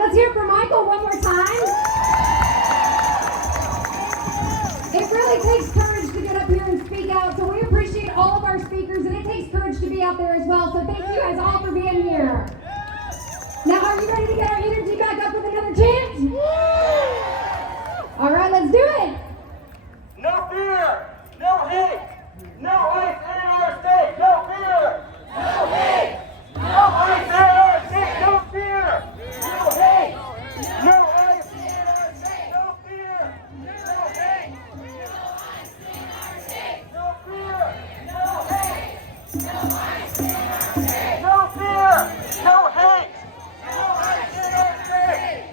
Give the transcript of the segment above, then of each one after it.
let's hear it for Michael one more time. It really takes courage to get up here and speak out, so we appreciate all of our speakers, and it takes courage to be out there as well, so thank you guys all for being here. Now, are you ready to get our energy back up with another chant? All right, let's do it. No fear, no hate, no ice in our state, no fear, no hate, no ice in our state, no fear, no hate, no ice in our state, no fear, no hate, no ice in our state, no fear, no hate, no ice in our state, no fear, no hate, no ice in our state.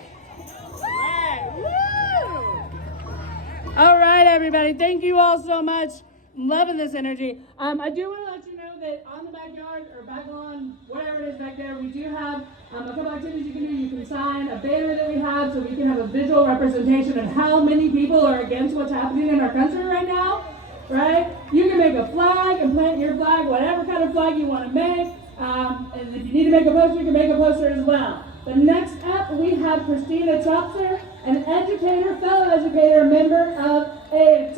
All right, everybody. Thank you all so much. I'm loving this energy. I do want to let you know that on the backyard or back on whatever it is back there, we do have a couple activities you can do. You can sign a banner that we have so we can have a visual representation of how many people are against what's happening in our country right now. Right? You can make a flag and plant your flag, whatever kind of flag you want to make. And if you need to make a poster, you can make a poster as well. But next up, we have Christina Trosper, an educator, fellow educator, member of AFT.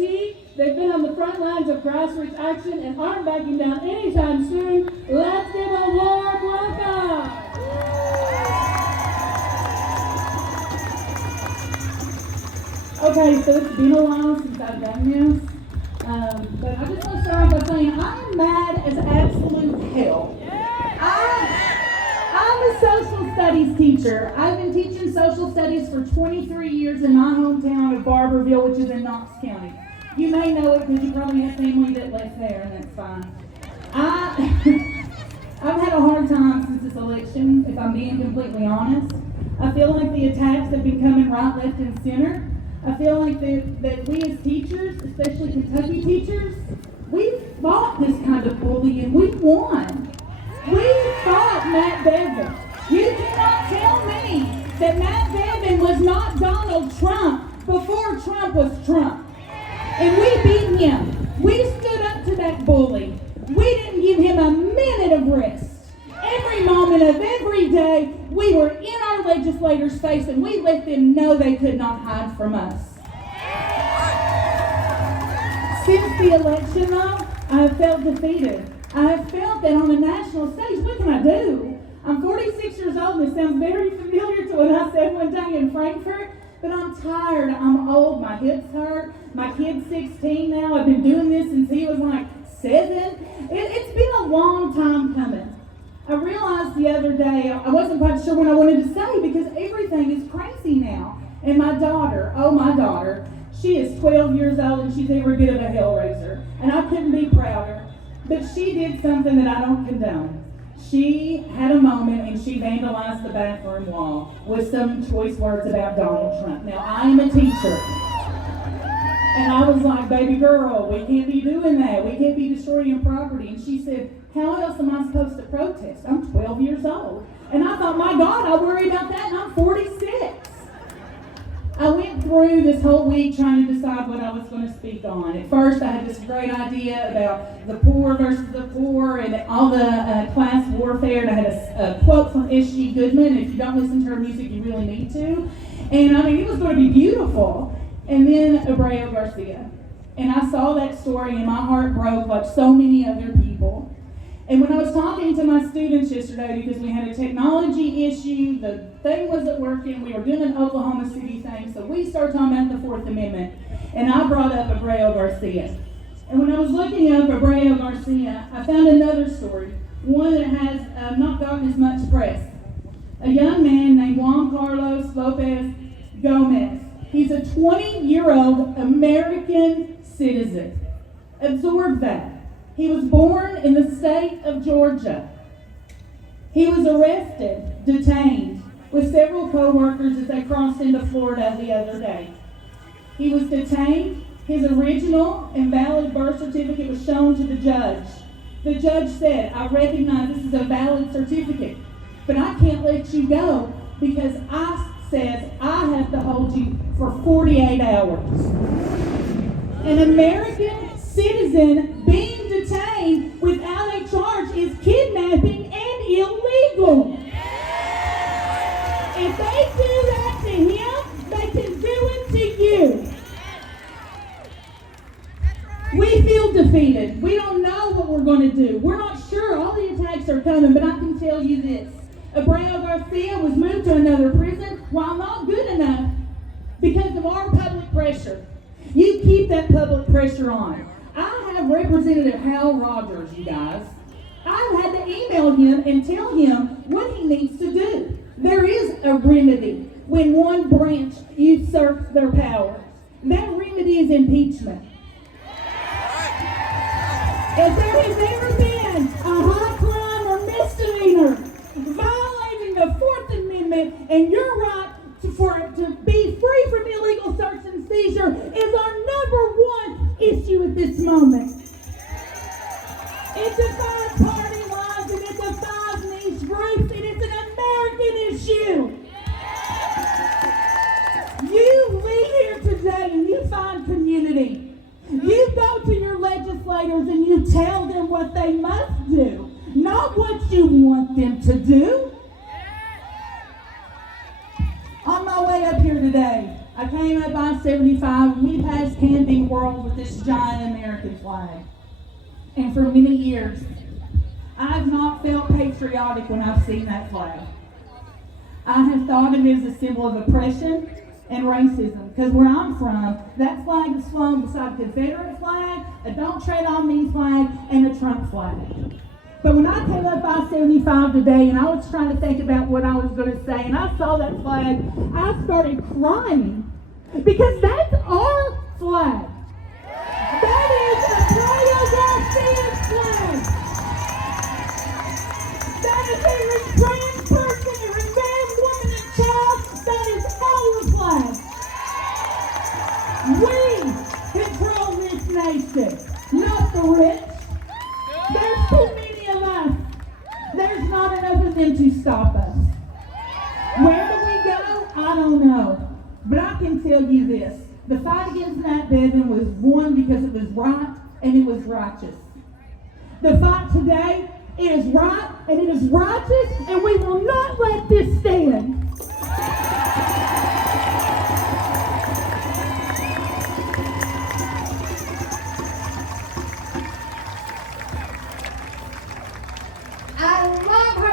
They've been on the front lines of grassroots action and aren't backing down anytime soon. Let's give a warm welcome. Okay, so it's been a while since I've done this. But I just want to start off by saying I'm mad as absolute hell. I'm a social studies teacher. I've been teaching social studies for 23 years in my hometown of Barberville, which is in Knox County. You may know it because you probably have family that lives there, and that's fine. I've had a hard time since this election, if I'm being completely honest. I feel like the attacks have been coming right, left, and center. I feel like that we as teachers, especially Kentucky teachers, we've fought this kind of bullying. We've won. We fought Matt Bevin. You cannot tell me that Matt Bevin was not Donald Trump before Trump was Trump. And we beat him. We stood up to that bully. We didn't give him a minute of rest. Every moment of every day, we were in our legislators' face and we let them know they could not hide from us. Since the election, though, I have felt defeated. I have felt that on a national stage, what can I do? I'm 46 years old, and it sounds very familiar to what I said one day in Frankfurt, but I'm tired, I'm old, my hips hurt, my kid's 16 now, I've been doing this since he was like 7. It's been a long time coming. I realized the other day, I wasn't quite sure what I wanted to say because everything is crazy now. And my daughter, she is 12 years old and she's every bit of a hellraiser. And I couldn't be prouder. But she did something that I don't condone. She had a moment and she vandalized the bathroom wall with some choice words about Donald Trump. Now, I am a teacher. And I was like, baby girl, we can't be doing that. We can't be destroying property. And she said, how else am I supposed to protest? I'm 12 years old. And I thought, my God, I worry about that and I'm 46. I went through this whole week trying to decide what I was going to speak on. At first, I had this great idea about the poor versus the poor and all the class warfare. And I had a quote from S.G. Goodman. If you don't listen to her music, you really need to. And I mean, it was going to be beautiful. And then Abreu Garcia. And I saw that story and my heart broke like so many other people. And when I was talking to my students yesterday, because we had a technology issue, the thing wasn't working, we were doing an Oklahoma City thing, so we started talking about the Fourth Amendment, and I brought up Abreu Garcia. And when I was looking up Abreu Garcia, I found another story, one that has not gotten as much press. A young man named Juan Carlos Lopez Gomez. He's a 20-year-old American citizen. Absorb that. He was born in the state of Georgia. He was arrested, detained, with several co-workers as they crossed into Florida the other day. He was detained. His original and valid birth certificate was shown to the judge. The judge said, I recognize this is a valid certificate, but I can't let you go because I have to hold you for 48 hours. An American citizen being detained without a charge is kidnapping and illegal. If they defeated. We don't know what we're going to do. We're not sure. All the attacks are coming, but I can tell you this. Abreu Garcia was moved to another prison while not good enough because of our public pressure. You keep that public pressure on. I have Representative Hal Rogers, you guys. I've had to email him and tell him what he needs to do. There is a remedy when one branch usurps their power. That remedy is impeachment. If there has ever been a high crime or misdemeanor violating the Fourth Amendment and your right to be free from illegal search and seizure is our #1 issue at this moment. It defies party lines and it defies niche groups. It is an American issue. You leave here today and you find community. You go to your legislators and you tell them what they must do, not what you want them to do. On my way up here today, I came up I-75 and we passed Camping World with this giant American flag. And for many years, I've not felt patriotic when I've seen that flag. I have thought of it as a symbol of oppression and racism, because where I'm from, that flag is flown beside a Confederate flag, a Don't Tread on Me flag, and a Trump flag. But when I came up I-75 today and I was trying to think about what I was going to say, and I saw that flag, I started crying, because that's our flag. That is a Abreu Garcia flag. That is every trans person, every man, woman, and child. That is our flag. We control this nation, not the rich. There's too many of us. There's not enough of them to stop us. Where do we go? I don't know. But I can tell you this. The fight against Matt Bevin was won because it was right and it was righteous. The fight today is right and it is righteous, and we will not let this stand.